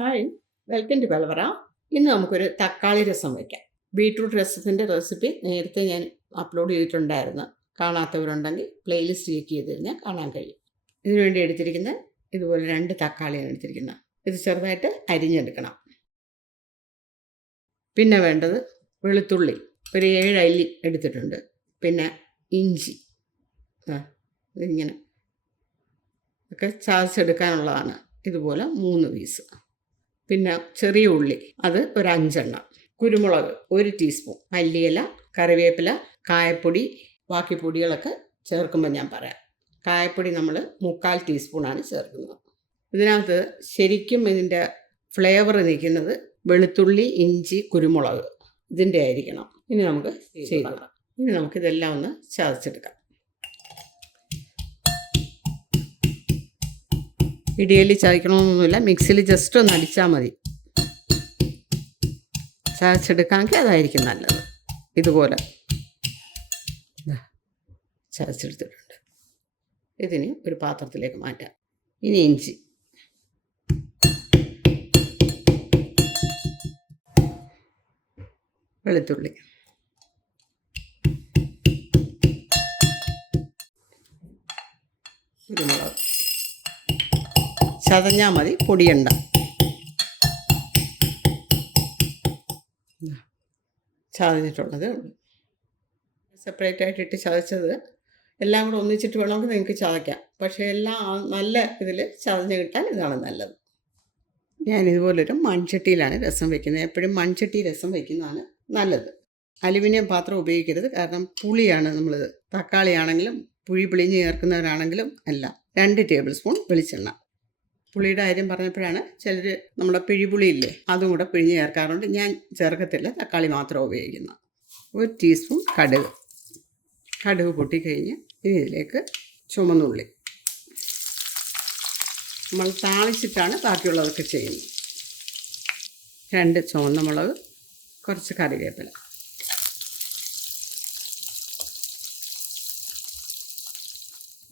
Hi, welcome to കലവറ. ഇന്ന് നമുക്കൊരു തക്കാളി രസം വയ്ക്കാം. ബീട്രൂട്ട് രസത്തിൻ്റെ റെസിപ്പി നേരത്തെ ഞാൻ അപ്ലോഡ് ചെയ്തിട്ടുണ്ടായിരുന്നു. കാണാത്തവരുണ്ടെങ്കിൽ പ്ലേലിസ്റ്റ് ചെക്ക് ചെയ്ത് കഴിഞ്ഞാൽ കാണാൻ കഴിയും. ഇതിനുവേണ്ടി എടുത്തിരിക്കുന്ന ഇതുപോലെ 2 തക്കാളിയാണ് എടുത്തിരിക്കുന്നത്. ഇത് ചെറുതായിട്ട് അരിഞ്ഞെടുക്കണം. പിന്നെ വേണ്ടത് വെളുത്തുള്ളി ഒരു 7 അല്ലി എടുത്തിട്ടുണ്ട്. പിന്നെ ഇഞ്ചി ഇതിങ്ങനെ ഒക്കെ ചതച്ചെടുക്കാനുള്ളതാണ്. ഇതുപോലെ 3 പീസ്. പിന്നെ ചെറിയ ഉള്ളി അത് ഒരു 5 എണ്ണം, കുരുമുളക് 1 ടീസ്പൂൺ, മല്ലിയില, കറിവേപ്പില, കായപ്പൊടി, ബാക്കി പൊടികളൊക്കെ ചേർക്കുമ്പോൾ ഞാൻ പറയാം. കായപ്പൊടി നമ്മൾ 3/4 ടീസ്പൂണാണ് ചേർക്കുന്നത്. ഇതിനകത്ത് ശരിക്കും ഇതിൻ്റെ ഫ്ലേവർ നിൽക്കുന്നത് വെളുത്തുള്ളി, ഇഞ്ചി, കുരുമുളക് ഇതിൻ്റെ ആയിരിക്കണം. ഇനി നമുക്ക് ചെയ്തിടാം. ഇനി നമുക്കിതെല്ലാം ഒന്ന് ചതച്ചെടുക്കാം. ഇടിയലി ചതയ്ക്കണമെന്നൊന്നുമില്ല, മിക്സിയിൽ ജസ്റ്റ് ഒന്ന് അടിച്ചാൽ മതി. ചതച്ചെടുക്കാമെങ്കിൽ അതായിരിക്കും നല്ലത്. ഇതുപോലെ ചതച്ചെടുത്തിട്ടുണ്ട്. ഇതിന് ഒരു പാത്രത്തിലേക്ക് മാറ്റാം. ഇനി ഇഞ്ചി, വെളുത്തുള്ളി, കുരുമുളക് ചതഞ്ഞാൽ മതി, പൊടിയണ്ട. ചതഞ്ഞിട്ടുള്ളത് സെപ്പറേറ്റ് ആയിട്ടിട്ട് ചതച്ചത് എല്ലാം കൂടെ ഒന്നിച്ചിട്ട് വേണമെങ്കിൽ നിങ്ങൾക്ക് ചതയ്ക്കാം. പക്ഷേ എല്ലാം നല്ല ഇതിൽ ചതഞ്ഞ് കിട്ടാൻ ഇതാണ് നല്ലത്. ഞാനിതുപോലൊരു മൺചട്ടിയിലാണ് രസം വയ്ക്കുന്നത്. എപ്പോഴും മൺചട്ടി രസം വയ്ക്കുന്നതാണ് നല്ലത്. അലുമിനിയം പാത്രം ഉപയോഗിക്കരുത്, കാരണം പുളിയാണ് നമ്മൾ. തക്കാളി ആണെങ്കിലും പുളി പിളിഞ്ഞ് ചേർക്കുന്നവരാണെങ്കിലും എല്ലാം. 2 ടേബിൾ സ്പൂൺ വെളിച്ചെണ്ണ. പുളിയുടെ കാര്യം പറഞ്ഞപ്പോഴാണ് ചിലർ നമ്മുടെ പിഴിപുളിയില്ലേ അതും കൂടെ പിഴിഞ്ഞ് ചേർക്കാറുണ്ട്. ഞാൻ ചേർക്കത്തില്ല, തക്കാളി മാത്രം ഉപയോഗിക്കുന്നത്. 1 ടീസ്പൂൺ കടുക് പൊട്ടിക്കഴിഞ്ഞ് ഇനി ഇതിലേക്ക് ചുമന്നുള്ളി. നമ്മൾ താളിച്ചിട്ടാണ് ബാക്കിയുള്ളതൊക്കെ ചെയ്യുന്നത്. 2 ചുവന്ന മുളക്, കുറച്ച് കറിവേപ്പില.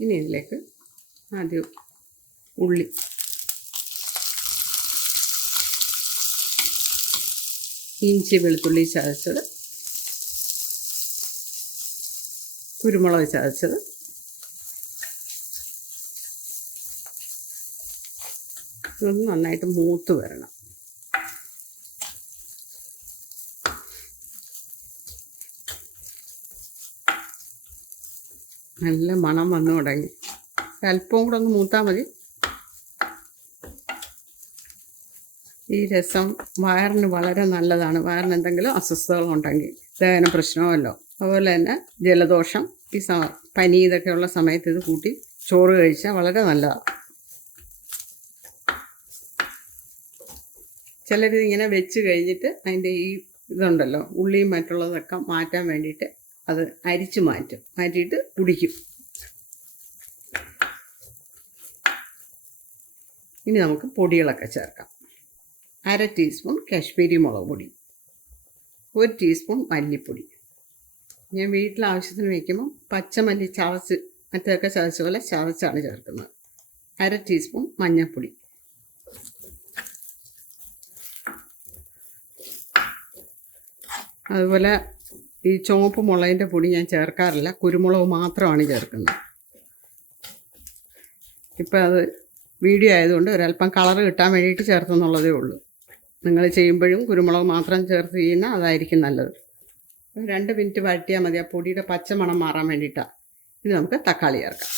ഇനി ഇതിലേക്ക് ആദ്യം ഉള്ളി, ഇഞ്ചി, വെളുത്തുള്ളി ചതച്ചത്, കുരുമുളക് ചതച്ചത്, ഇതൊന്ന് നന്നായിട്ട് മൂത്ത് വരണം. നല്ല മണം വന്നു തുടങ്ങി. അല്പവും കൂടെ ഒന്ന് മൂത്താൽ മതി. ഈ രസം വയറിന് വളരെ നല്ലതാണ്. വയറിന് എന്തെങ്കിലും അസ്വസ്ഥതകളുണ്ടെങ്കിൽ, ദഹന പ്രശ്നമല്ലോ, അതുപോലെ തന്നെ ജലദോഷം, ഈ പനി ഇതൊക്കെയുള്ള സമയത്ത് ഇത് കൂട്ടി ചോറ് കഴിച്ചാൽ വളരെ നല്ലതാണ്. ചിലരിതിങ്ങനെ വെച്ച് കഴിഞ്ഞിട്ട് അതിൻ്റെ ഈ ഇതുണ്ടല്ലോ ഉള്ളിയും മറ്റുള്ളതൊക്കെ മാറ്റാൻ വേണ്ടിയിട്ട് അത് മാറ്റിയിട്ട് കുടിക്കും. ഇനി നമുക്ക് പൊടികളൊക്കെ ചേർക്കാം. 1/2 ടീസ്പൂൺ കാശ്മീരി മുളക് പൊടി, 1 ടീസ്പൂൺ മല്ലിപ്പൊടി. ഞാൻ വീട്ടിലാവശ്യത്തിന് വയ്ക്കുമ്പോൾ പച്ചമല്ലി ചതച്ച് മറ്റൊക്കെ ചതച്ച പോലെ ചതച്ചാണ് ചേർക്കുന്നത്. 1/2 ടീസ്പൂൺ മഞ്ഞൾപ്പൊടി, അതുപോലെ ഈ ചുവപ്പ് മുളകിൻ്റെ പൊടി ഞാൻ ചേർക്കാറില്ല, കുരുമുളക് മാത്രമാണ് ചേർക്കുന്നത്. ഇപ്പം അത് വീഡിയോ ആയതുകൊണ്ട് ഒരല്പം കളറ് കിട്ടാൻ വേണ്ടിയിട്ട് ചേർത്തെന്നുള്ളതേ ഉള്ളൂ. നിങ്ങൾ ചെയ്യുമ്പോഴും കുരുമുളക് മാത്രം ചേർത്ത് ചെയ്യുന്ന അതായിരിക്കും നല്ലത്. 2 മിനിറ്റ് വഴറ്റിയാൽ മതി, ആ പൊടിയുടെ പച്ച മണം മാറാൻ വേണ്ടിയിട്ടാണ്. ഇനി നമുക്ക് തക്കാളി ചേർക്കാം.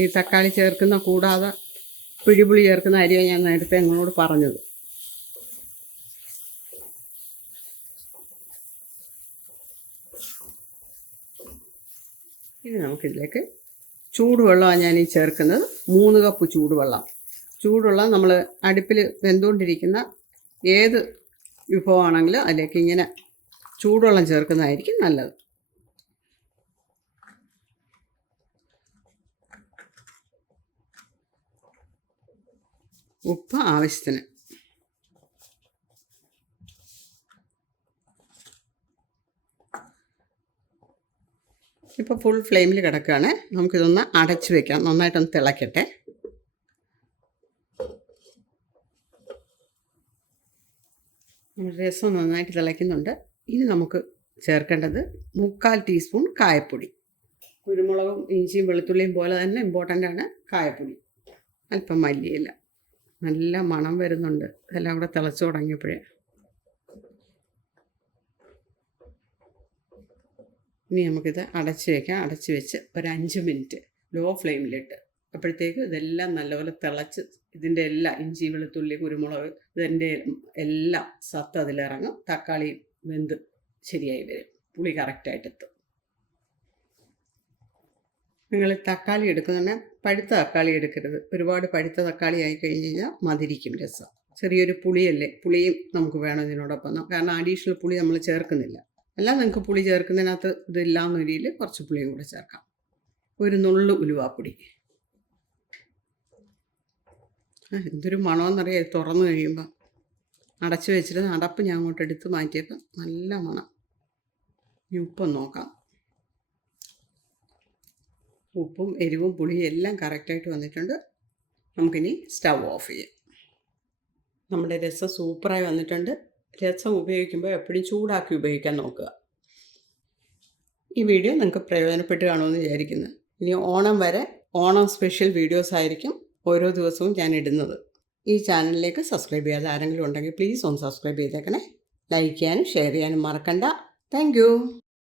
ഈ തക്കാളി ചേർക്കുന്ന കൂടാതെ പിഴിപുളി ചേർക്കുന്ന അരിയാണ് ഞാൻ നേരത്തെ നിങ്ങളോട് പറഞ്ഞത്. ഇനി നമുക്കിതിലേക്ക് ചൂടുവെള്ളമാണ് ഞാൻ ഈ ചേർക്കുന്നത്. 3 കപ്പ് ചൂടുവെള്ളം നമ്മൾ അടുപ്പിൽ വെന്തുകൊണ്ടിരിക്കുന്ന ഏത് വിഭവമാണെങ്കിലും അതിലേക്ക് ഇങ്ങനെ ചൂടുവെള്ളം ചേർക്കുന്നതായിരിക്കും നല്ലത്. ഉപ്പ് ആവശ്യത്തിന്. ഇതിപ്പോൾ ഫുൾ ഫ്ലെയിമിൽ കിടക്കുകയാണ്. നമുക്കിതൊന്ന് അടച്ച് വയ്ക്കാം, നന്നായിട്ടൊന്ന് തിളയ്ക്കട്ടെ. രസം നന്നായിട്ട് തിളയ്ക്കുന്നുണ്ട്. ഇനി നമുക്ക് ചേർക്കേണ്ടത് 3/4 ടീസ്പൂൺ കായപ്പൊടി. കുരുമുളകും ഇഞ്ചിയും വെളുത്തുള്ളിയും പോലെ തന്നെ ഇമ്പോർട്ടൻ്റാണ് കായപ്പൊടി. അല്പം മല്ലിയില. നല്ല മണം വരുന്നുണ്ട് ഇതെല്ലാം കൂടെ തിളച്ച് തുടങ്ങിയപ്പോഴേ. ഇനി നമുക്കിത് അടച്ച് വയ്ക്കാം. അടച്ച് വെച്ച് ഒരു 5 മിനിറ്റ് ലോ ഫ്ലെയിമിലിട്ട്, അപ്പോഴത്തേക്ക് ഇതെല്ലാം നല്ലപോലെ തിളച്ച് ഇതിൻ്റെ എല്ലാ ഇഞ്ചി വെളുത്തുള്ളി കുരുമുളക് ഇതിൻ്റെ എല്ലാം സത്ത് അതിലിറങ്ങും. തക്കാളി വെന്ത് ശരിയായി വരും, പുളി കറക്റ്റായിട്ടെത്തും. നിങ്ങൾ തക്കാളി എടുക്കുന്നുണ്ടെങ്കിൽ പഴുത്ത തക്കാളി എടുക്കരുത്. ഒരുപാട് പഴുത്ത തക്കാളി ആയി കഴിഞ്ഞ് കഴിഞ്ഞാൽ മധുരിക്കും രസം. ചെറിയൊരു പുളിയല്ലേ, പുളിയും നമുക്ക് വേണം ഇതിനോടൊപ്പം. കാരണം അഡീഷണൽ പുളി നമ്മൾ ചേർക്കുന്നില്ല. അല്ല, നിങ്ങൾക്ക് പുളി ചേർക്കുന്നതിനകത്ത് ഇതില്ലാന്ന രീതിയിൽ കുറച്ച് പുളിയും കൂടെ ചേർക്കാം. ഒരു നുള്ളു ഉലുവാപ്പൊടി. എന്തൊരു മണമെന്നറിയാം തുറന്നു കഴിയുമ്പോൾ. അടച്ച് വെച്ചിരുന്ന അടപ്പ് ഞാൻ അങ്ങോട്ട് എടുത്ത് മാറ്റിയപ്പോൾ നല്ല മണം. ഇനി ഉപ്പം നോക്കാം. ഉപ്പും എരിവും പുളിയും എല്ലാം കറക്റ്റായിട്ട് വന്നിട്ടുണ്ട്. നമുക്കിനി സ്റ്റവ് ഓഫ് ചെയ്യാം. നമ്മുടെ രസം സൂപ്പറായി വന്നിട്ടുണ്ട്. രസം ഉപയോഗിക്കുമ്പോൾ എപ്പോഴും ചൂടാക്കി ഉപയോഗിക്കാൻ നോക്കുക. ഈ വീഡിയോ നിങ്ങൾക്ക് പ്രയോജനപ്പെട്ട് കാണുമെന്ന് വിചാരിക്കുന്നു. ഇനി ഓണം വരെ ഓണം സ്പെഷ്യൽ വീഡിയോസ് ആയിരിക്കും ഓരോ ദിവസവും ഞാൻ ഇടുന്നത്. ഈ ചാനലിലേക്ക് സബ്സ്ക്രൈബ് ചെയ്യാതെ ആരെങ്കിലും ഉണ്ടെങ്കിൽ പ്ലീസ് ഒന്ന് സബ്സ്ക്രൈബ് ചെയ്തേക്കണേ. ലൈക്ക് ചെയ്യാനും ഷെയർ ചെയ്യാനും മറക്കണ്ട. താങ്ക്